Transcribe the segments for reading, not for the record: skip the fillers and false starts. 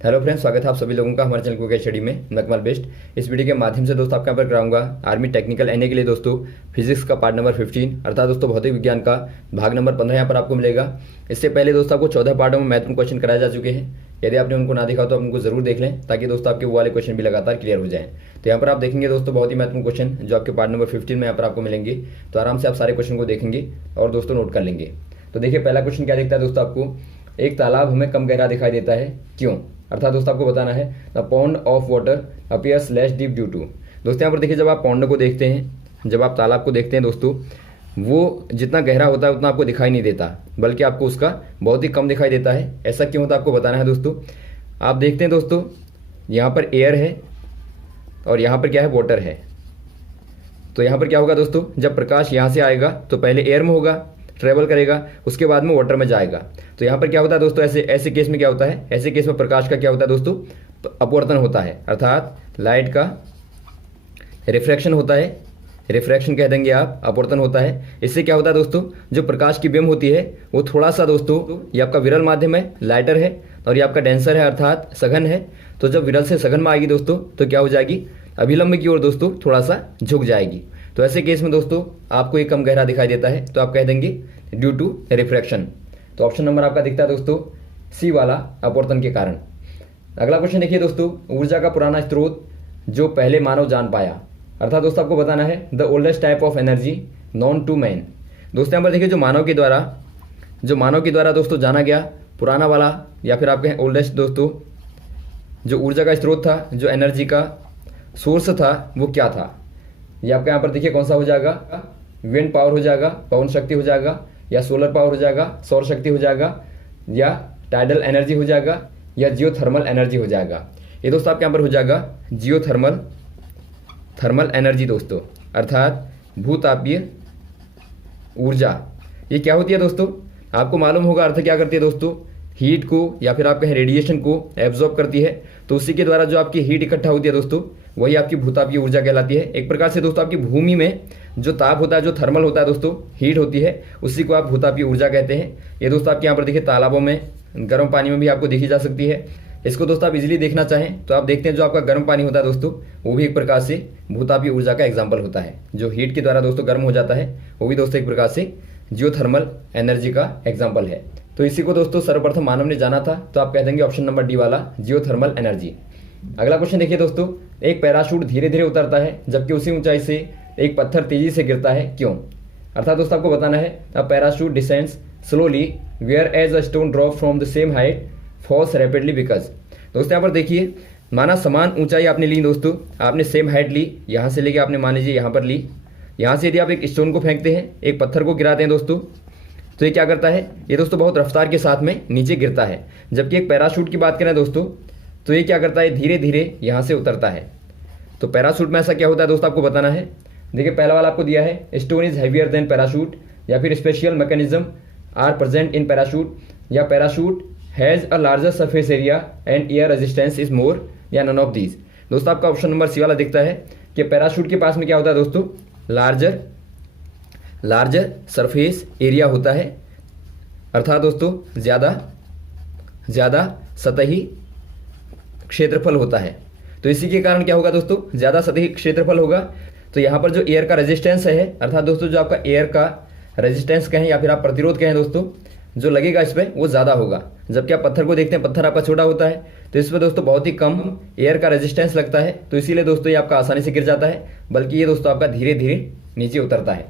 Hello friends, स्वागत है आप सभी लोगों का हमारे चैनल क्विक स्टडी में नकमल बेस्ट। इस वीडियो के माध्यम से दोस्तों आपके यहाँ पर कराऊंगा आर्मी टेक्निकल एनए के लिए दोस्तों फिजिक्स का पार्ट नंबर 15 अर्थात दोस्तों भौतिक विज्ञान का भाग नंबर 15 यहाँ पर आपको मिलेगा। इससे पहले दोस्तों आपको 14 पार्टों में महत्वपूर्ण क्वेश्चन कराए जा चुके हैं। यदि आपने उनको ना देखा तो आप उनको जरूर देख लें ताकि दोस्तों आपके वो वाले क्वेश्चन भी लगातार क्लियर हो जाएं। तो यहाँ पर आप देखेंगे दोस्तों बहुत ही महत्वपूर्ण क्वेश्चन जो आपके पार्ट नंबर 15 में यहाँ पर आपको मिलेंगे। तो आराम से आप सारे क्वेश्चन को देखेंगे और दोस्तों नोट कर लेंगे। तो देखिए पहला क्वेश्चन क्या दिखता है दोस्तों आपको, एक तालाब हमें कम गहरा दिखाई देता है क्यों। अर्थात दोस्तों आपको बताना है the pond of water appears less deep due to. दोस्तों यहाँ पर देखिए जब आप पॉन्ड को देखते हैं, जब आप तालाब को देखते हैं दोस्तों, वो जितना गहरा होता है उतना आपको दिखाई नहीं देता, बल्कि आपको उसका बहुत ही कम दिखाई देता है। ऐसा क्यों होता है आपको बताना है दोस्तों। आप देखते हैं दोस्तों यहाँ पर एयर है और यहाँ पर क्या है, वाटर है। तो यहाँ पर क्या होगा दोस्तों, जब प्रकाश यहाँ से आएगा तो पहले एयर में होगा, ट्रेवल करेगा, उसके बाद में वाटर में जाएगा। तो यहाँ पर क्या होता है दोस्तों, ऐसे केस में क्या होता है, ऐसे केस में प्रकाश का क्या होता है दोस्तों, अपवर्तन होता है। अर्थात लाइट का रिफ्रैक्शन होता है, रिफ्रैक्शन कह देंगे आप, अपवर्तन होता है। इससे क्या होता है दोस्तों, जो प्रकाश की बीम होती है वो थोड़ा सा दोस्तों, ये आपका विरल माध्यम है, लाइटर है, और ये आपका डेंसर है अर्थात सघन है। तो जब विरल से सघन में आएगी दोस्तों तो क्या हो जाएगी, अभिलंब की ओर दोस्तों थोड़ा सा झुक जाएगी। तो ऐसे केस में दोस्तों आपको ये कम गहरा दिखाई देता है, तो आप कह देंगे ड्यू टू रिफ्रैक्शन। तो ऑप्शन नंबर आपका दिखता है दोस्तों सी वाला, अपवर्तन के कारण। अगला क्वेश्चन देखिए दोस्तों, ऊर्जा का पुराना स्रोत जो पहले मानव जान पाया। अर्थात दोस्तों आपको बताना है the oldest type of energy known to man. दोस्तों यहाँ पर देखिए जो मानव के द्वारा दोस्तों जाना गया पुराना वाला, या फिर आप कहें ओल्डेस्ट दोस्तों, जो ऊर्जा का स्रोत था, जो एनर्जी का सोर्स था, वो क्या था। ये आपका यहाँ पर देखिए कौन सा हो जाएगा, विंड पावर हो जाएगा, पवन शक्ति हो जाएगा, या सोलर पावर हो जाएगा, सौर शक्ति हो जाएगा, या टाइडल एनर्जी हो जाएगा, या जियोथर्मल एनर्जी हो जाएगा। ये दोस्तों आपके यहाँ पर हो जाएगा थर्मल एनर्जी दोस्तों, अर्थात भूतापीय ऊर्जा। ये क्या होती है दोस्तों, आपको मालूम होगा अर्थ क्या करती है दोस्तों, हीट को या फिर आप कहें रेडिएशन को एब्जॉर्ब करती है। तो उसी के द्वारा जो आपकी हीट इकट्ठा होती है दोस्तों, वही आपकी भूतापीय ऊर्जा कहलाती है। एक प्रकार से दोस्तों आपकी भूमि में जो ताप होता है, जो थर्मल होता है दोस्तों, हीट होती है, उसी को आप भूतापीय ऊर्जा कहते हैं। ये दोस्तों आपके यहाँ पर देखिए तालाबों में, गर्म पानी में भी आपको देखी जा सकती है। इसको दोस्तों आप इजीली देखना चाहें तो आप देखते हैं जो आपका गर्म पानी होता है दोस्तों, वो भी एक प्रकार से भूतापीय ऊर्जा का एग्जाम्पल होता है। जो हीट के द्वारा दोस्तों गर्म हो जाता है वो भी दोस्तों एक प्रकार से जियोथर्मल एनर्जी का एग्जाम्पल है। तो इसी को दोस्तों सर्वप्रथम मानव ने जाना था, तो आप कह देंगे ऑप्शन नंबर डी वाला, जियोथर्मल एनर्जी। अगला क्वेश्चन देखिए दोस्तों, एक पैराशूट धीरे धीरे उतरता है जबकि उसी ऊंचाई से एक पत्थर तेजी से गिरता है क्यों। अर्थात दोस्तों आपको बताना है a parachute descends slowly whereas a stone drop from the same height falls rapidly because. दोस्तों यहाँ पर देखिए, माना समान ऊंचाई आपने ली दोस्तों, आपने सेम हाइट ली, यहाँ से लेके आपने मान लीजिए यहाँ पर ली। यहाँ से यदि आप एक स्टोन को फेंकते हैं, एक पत्थर को गिराते हैं दोस्तों, तो ये क्या करता है, ये दोस्तों बहुत रफ्तार के साथ में नीचे गिरता है। जबकि एक पैराशूट की बात करें दोस्तों, तो ये क्या करता है, धीरे धीरे यहाँ से उतरता है। तो पैराशूट में ऐसा क्या होता है दोस्तों आपको बताना है। देखिए पहला वाला आपको दिया है stone is heavier than parachute, या फिर special mechanism are present in parachute, या parachute has a larger surface area and air resistance is more, या नन ऑफ दीज। दोस्तों आपका ऑप्शन नंबर सी वाला दिखता है कि पैराशूट के पास में क्या होता है दोस्तों, लार्जर सरफेस एरिया होता है, अर्थात दोस्तों ज्यादा सतही क्षेत्रफल होता है। तो इसी के कारण क्या होगा दोस्तों, ज्यादा सतही क्षेत्रफल होगा। तो यहाँ पर जो एयर का रेजिस्टेंस है, अर्थात दोस्तों जो आपका एयर का रेजिस्टेंस कहें या फिर आप प्रतिरोध कहें दोस्तों, जो लगेगा इस पर वो ज्यादा होगा। जबकि आप पत्थर को देखते हैं, पत्थर आपका छोटा होता है, तो इस पर दोस्तों बहुत ही कम एयर का रेजिस्टेंस लगता है। तो इसीलिए दोस्तों ये आपका आसानी से गिर जाता है, बल्कि ये दोस्तों आपका धीरे धीरे नीचे उतरता है।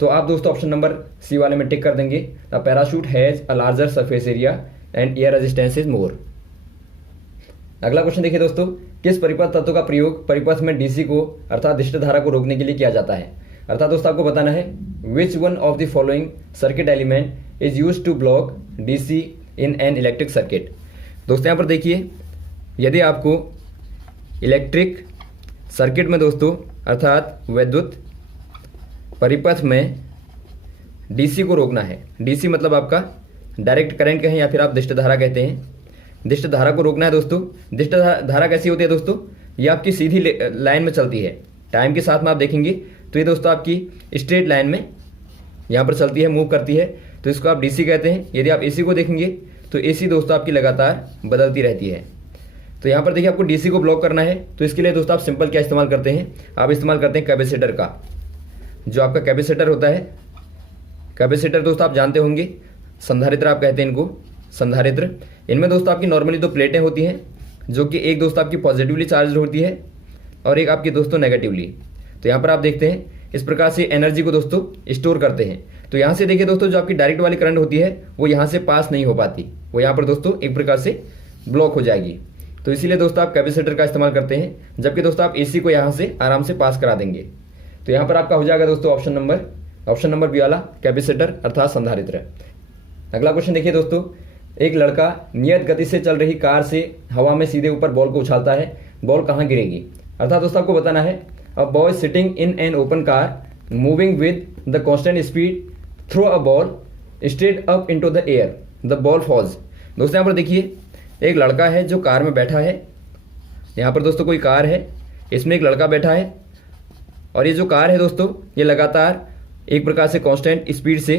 तो आप दोस्तों ऑप्शन नंबर सी वाले में टिक कर देंगे, the parachute has a larger surface area and air resistance is मोर। अगला क्वेश्चन देखिए दोस्तों, किस परिपथ तत्व का प्रयोग परिपथ में डीसी को अर्थात दिष्ट धारा को रोकने के लिए किया जाता है। अर्थात दोस्तों आपको बताना है which one of the following circuit element is used to block DC in an electric circuit. दोस्तों यहाँ पर देखिए, यदि आपको इलेक्ट्रिक सर्किट में दोस्तों अर्थात विद्युत परिपथ में डीसी को रोकना है, डीसी मतलब आपका डायरेक्ट करंट कहें या फिर आप दिष्ट धारा कहते हैं, दिष्ट धारा को रोकना है दोस्तों। दिष्ट धारा कैसी होती है दोस्तों, ये आपकी सीधी लाइन में चलती है। टाइम के साथ में आप देखेंगे तो ये दोस्तों आपकी स्ट्रेट लाइन में यहाँ पर चलती है, मूव करती है, तो इसको आप डीसी कहते हैं। यदि आप एसी को देखेंगे तो एसी दोस्तों आपकी लगातार बदलती रहती है। तो यहाँ पर देखिए आपको डीसी को ब्लॉक करना है, तो इसके लिए दोस्तों आप सिंपल क्या इस्तेमाल करते हैं, आप इस्तेमाल करते हैं कैपेसिटर का। जो आपका कैपेसिटर होता है, कैपेसिटर दोस्तों आप जानते होंगे, संधारित्र आप कहते हैं इनको, संधारित्र। इनमें दोस्तों आपकी नॉर्मली दो प्लेटें होती हैं, जो कि एक दोस्तों आपकी पॉजिटिवली चार्ज होती है और एक आपकी दोस्तों नेगेटिवली। तो यहाँ पर आप देखते हैं इस प्रकार से एनर्जी को दोस्तों स्टोर करते हैं। तो यहाँ से देखिए दोस्तों, जो आपकी डायरेक्ट वाली करंट होती है वो यहाँ से पास नहीं हो पाती, वो यहाँ पर दोस्तों एक प्रकार से ब्लॉक हो जाएगी। तो इसीलिए दोस्तों आप कैपेसिटर का इस्तेमाल करते हैं, जबकि दोस्तों आप एसी को यहाँ से आराम से पास करा देंगे। तो यहाँ पर आपका हो जाएगा दोस्तों ऑप्शन नंबर बी वाला, कैपेसिटर अर्थात संधारित्र। अगला क्वेश्चन देखिए दोस्तों, एक लड़का नियत गति से चल रही कार से हवा में सीधे ऊपर बॉल को उछालता है, बॉल कहाँ गिरेगी। अर्थात दोस्तों आपको बताना है, a boy sitting in an open car moving with the constant speed throw a ball straight up into the air, the ball falls. दोस्तों यहाँ पर देखिए एक लड़का है जो कार में बैठा है। यहाँ पर दोस्तों कोई कार है, इसमें एक लड़का बैठा है और ये जो कार है दोस्तों ये लगातार एक प्रकार से कांस्टेंट स्पीड से,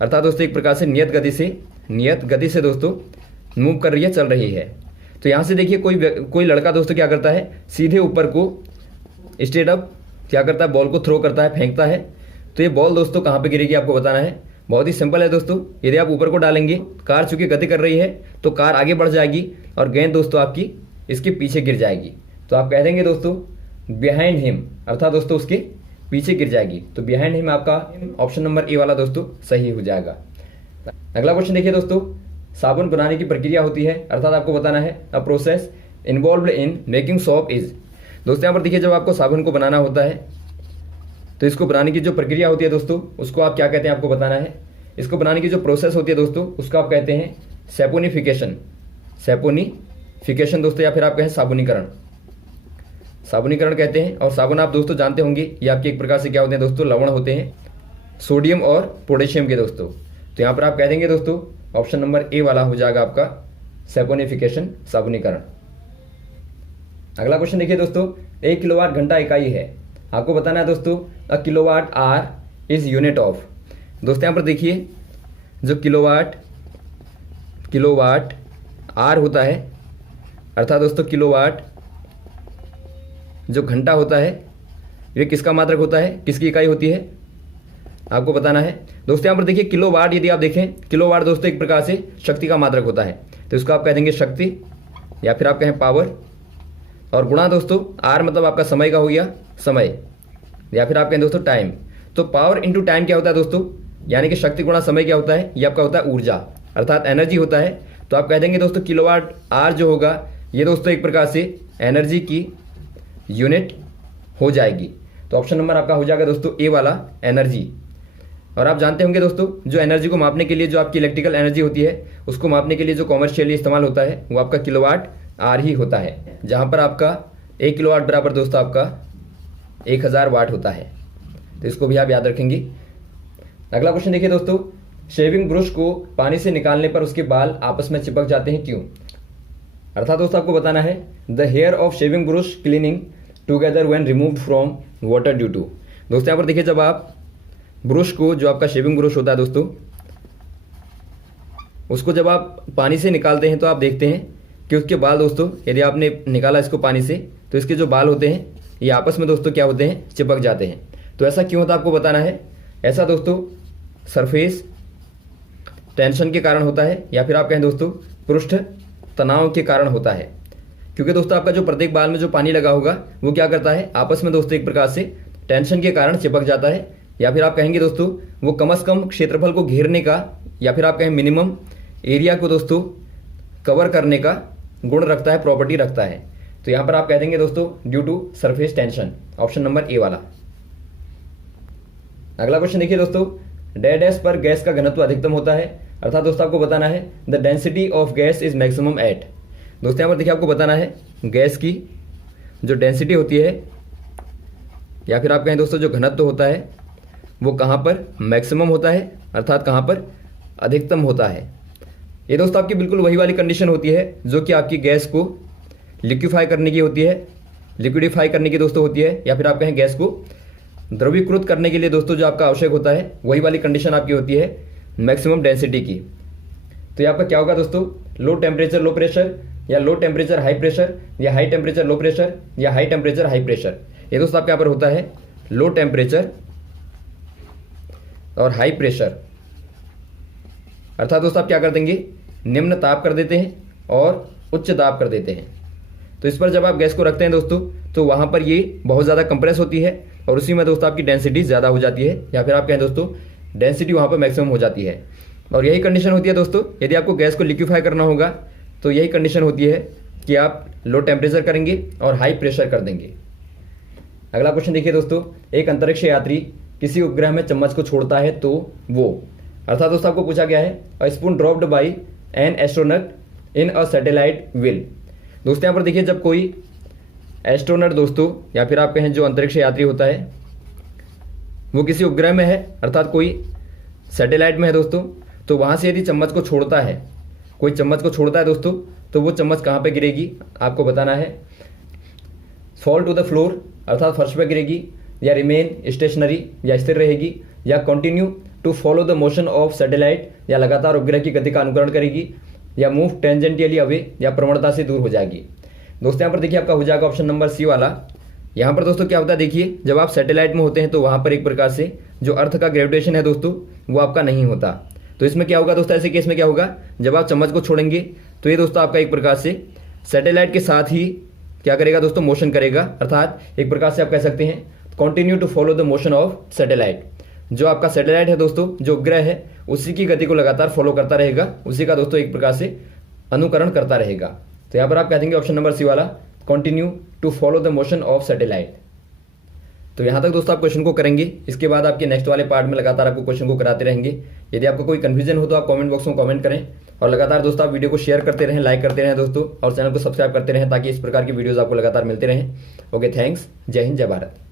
अर्थात दोस्तों एक प्रकार से नियत गति से दोस्तों मूव कर रही है, चल रही है। तो यहाँ से देखिए कोई लड़का दोस्तों क्या करता है, सीधे ऊपर को स्ट्रेट अप क्या करता है, बॉल को थ्रो करता है, फेंकता है। तो ये बॉल दोस्तों कहाँ पे गिरेगी आपको बताना है। बहुत ही सिंपल है दोस्तों, यदि आप ऊपर को डालेंगे, कार चूंकि गति कर रही है तो कार आगे बढ़ जाएगी और गेंद दोस्तों आपकी इसके पीछे गिर जाएगी। तो आप कह देंगे दोस्तों बिहाइंड हिम, अर्थात दोस्तों उसके पीछे गिर जाएगी। तो बिहाइंड हिम आपका ऑप्शन नंबर ए वाला दोस्तों सही हो जाएगा। अगला क्वेश्चन देखिए दोस्तों, साबुन बनाने की प्रक्रिया होती है, अर्थात आपको बताना है a process involved in making soap is. दोस्तों यहाँ पर देखिए जब आपको साबुन को बनाना होता है तो इसको बनाने की जो प्रक्रिया होती है दोस्तों उसको आप क्या कहते हैं आपको बताना है। इसको बनाने की जो प्रोसेस होती है दोस्तों उसको आप कहते हैं सैपोनिफिकेशन दोस्तों, या फिर आप कहें साबुनीकरण कहते हैं। और साबुन आप दोस्तों जानते होंगे ये आपके एक प्रकार से क्या होते हैं दोस्तों, लवण होते हैं, सोडियम और पोटेशियम के दोस्तों। तो यहाँ पर आप कह देंगे दोस्तों ऑप्शन नंबर ए वाला हो जाएगा आपका सैपोनिफिकेशन, साबुनीकरण। अगला क्वेश्चन देखिए दोस्तों, 1 किलोवाट घंटा इकाई है, आपको बताना है दोस्तों a kilowatt hour is unit of. दोस्तों यहाँ पर देखिए जो किलोवाट आर होता है, अर्थात दोस्तों किलोवाट जो घंटा होता है ये किसका मात्रक होता है, किसकी इकाई होती है आपको बताना है। दोस्तों यहाँ पर देखिए किलोवाट, यदि आप देखें किलोवाट दोस्तों एक प्रकार से शक्ति का मात्रक होता है, तो इसको आप कह देंगे शक्ति या फिर आप कहें पावर। और गुणा दोस्तों आर मतलब आपका समय का हो गया, समय, या फिर आप कहें दोस्तों टाइम। तो पावर इंटू टाइम क्या होता है दोस्तों, यानी कि शक्ति गुणा समय क्या होता है, ये आपका होता है ऊर्जा अर्थात एनर्जी होता है। तो आप कह देंगे दोस्तों किलोवाट आर जो होगा ये दोस्तों एक प्रकार से एनर्जी की यूनिट हो जाएगी। तो ऑप्शन नंबर आपका हो जाएगा दोस्तों ए वाला, एनर्जी। और आप जानते होंगे दोस्तों जो एनर्जी को मापने के लिए जो आपकी इलेक्ट्रिकल एनर्जी होती है उसको मापने के लिए जो कॉमर्शियली इस्तेमाल होता है वो आपका किलोवाट आर ही होता है, जहां पर आपका 1 किलोवाट बराबर दोस्तों आपका 1000 वाट होता है। तो इसको भी आप याद रखेंगे। अगला क्वेश्चन देखिए दोस्तों, शेविंग ब्रश को पानी से निकालने पर उसके बाल आपस में चिपक जाते हैं, क्यों। अर्थात दोस्तों आपको बताना है the hair of shaving brush cleaning together when removed from water due to. दोस्तों यहाँ पर देखिए जब आप ब्रश को, जो आपका शेविंग ब्रश होता है दोस्तों, उसको जब आप पानी से निकालते हैं तो आप देखते हैं कि उसके बाल दोस्तों, यदि आपने निकाला इसको पानी से तो इसके जो बाल होते हैं ये आपस में दोस्तों क्या होते हैं, चिपक जाते हैं। तो ऐसा क्यों होता है आपको बताना है। ऐसा दोस्तों सरफेस टेंशन के कारण होता है, या फिर आप कहें दोस्तों पृष्ठ तनाव के कारण होता है। क्योंकि दोस्तों आपका जो प्रत्येक बाल में जो पानी लगा होगा वो क्या करता है, आपस में दोस्तों एक प्रकार से टेंशन के कारण चिपक जाता है, या फिर आप कहेंगे दोस्तों वो कम से कम क्षेत्रफल को घेरने का, या फिर आप कहें मिनिमम एरिया को दोस्तों कवर करने का गुण रखता है, प्रॉपर्टी रखता है। तो यहाँ पर आप कह देंगे दोस्तों due to surface tension, option number A वाला। अगला क्वेश्चन देखिए दोस्तों, डैश पर गैस का घनत्व अधिकतम होता है, अर्थात दोस्तों आपको बताना है the density of gas is maximum at. दोस्तों यहाँ पर देखिए आपको बताना है गैस की जो डेंसिटी होती है, या फिर आप कहें दोस्तों जो घनत्व होता है वो कहाँ पर मैक्सिमम होता है, अर्थात कहाँ पर अधिकतम होता है। ये दोस्तों आपकी बिल्कुल वही वाली कंडीशन होती है जो कि आपकी गैस को लिक्विफाई करने की होती है, लिक्विडिफाई करने की दोस्तों होती है, या फिर आप कहें गैस को द्रवीकृत करने के लिए दोस्तों जो आपका आवश्यक होता है वही वाली कंडीशन आपकी होती है मैक्सिमम डेंसिटी की। तो ये आपका क्या होगा दोस्तों, लो टेम्परेचर लो प्रेशर, या लो टेम्परेचर हाई प्रेशर, या हाई टेम्परेचर लो प्रेशर, या हाई टेम्परेचर हाई प्रेशर। ये दोस्तों आपके यहाँ पर होता है लो टेम्परेचर और हाई प्रेशर, अर्थात दोस्तों आप क्या कर देंगे, निम्न ताप कर देते हैं और उच्च दाब कर देते हैं। तो इस पर जब आप गैस को रखते हैं दोस्तों, तो वहाँ पर ये बहुत ज़्यादा कंप्रेस होती है और उसी में दोस्तों आपकी डेंसिटी ज़्यादा हो जाती है, या फिर आप कहें दोस्तों डेंसिटी वहाँ पर मैक्सिमम हो जाती है। और यही कंडीशन होती है दोस्तों, यदि आपको गैस को लिक्विफाई करना होगा तो यही कंडीशन होती है कि आप लो टेम्परेचर करेंगे और हाई प्रेशर कर देंगे। अगला क्वेश्चन देखिए दोस्तों, एक अंतरिक्ष यात्री किसी उपग्रह में चम्मच को छोड़ता है तो वो, अर्थात दोस्तों आपको पूछा गया है a spoon dropped by an astronaut in a satellite will. दोस्तों यहाँ पर देखिए, जब कोई एस्ट्रोनॉट दोस्तों या फिर आप कहें जो अंतरिक्ष यात्री होता है वो किसी उपग्रह में है, अर्थात कोई सैटेलाइट में है दोस्तों, तो वहाँ से यदि चम्मच को छोड़ता है, कोई चम्मच को छोड़ता है दोस्तों, तो वो चम्मच कहाँ पे गिरेगी आपको बताना है। फॉल टू द फ्लोर, अर्थात फर्श पे गिरेगी, या रिमेन स्टेशनरी, या स्थिर रहेगी, या continue to follow the motion of satellite, या लगातार उपग्रह की गति का अनुकरण करेगी, या मूव टेंजेंटियली अवे, या प्रवणता से दूर हो जाएगी। दोस्तों यहाँ पर देखिए आपका हो जाएगा ऑप्शन नंबर सी वाला। यहाँ पर दोस्तों क्या होता है, देखिए जब आप सैटेलाइट में होते हैं तो वहाँ पर एक प्रकार से जो अर्थ का ग्रेविटेशन है दोस्तों वो आपका नहीं होता। तो इसमें क्या होगा दोस्तों, ऐसे केस में क्या होगा, जब आप चम्मच को छोड़ेंगे तो ये दोस्तों आपका एक प्रकार से सैटेलाइट के साथ ही क्या करेगा दोस्तों, मोशन करेगा, अर्थात एक प्रकार से आप कह सकते हैं continue to follow the motion of satellite. जो आपका सैटेलाइट है दोस्तों, जो उपग्रह है, उसी की गति को लगातार फॉलो करता रहेगा, उसी का दोस्तों एक प्रकार से अनुकरण करता रहेगा। तो यहाँ पर आप कह देंगे ऑप्शन नंबर सी वाला, continue to follow the motion of satellite. तो यहाँ तक दोस्तों आप क्वेश्चन को करेंगे, इसके बाद आपके नेक्स्ट वाले पार्ट में लगातार आपको क्वेश्चन को कराते रहेंगे। यदि आपको कोई कंफ्यूजन हो तो आप कमेंट बॉक्स में कमेंट करें, और लगातार दोस्तों आप वीडियो को शेयर करते रहें, लाइक करते रहें दोस्तों, और चैनल को सब्सक्राइब करते रहें ताकि इस प्रकार की वीडियोस आपको लगातार मिलते रहें। ओके, थैंक्स, जय हिंद, जय भारत।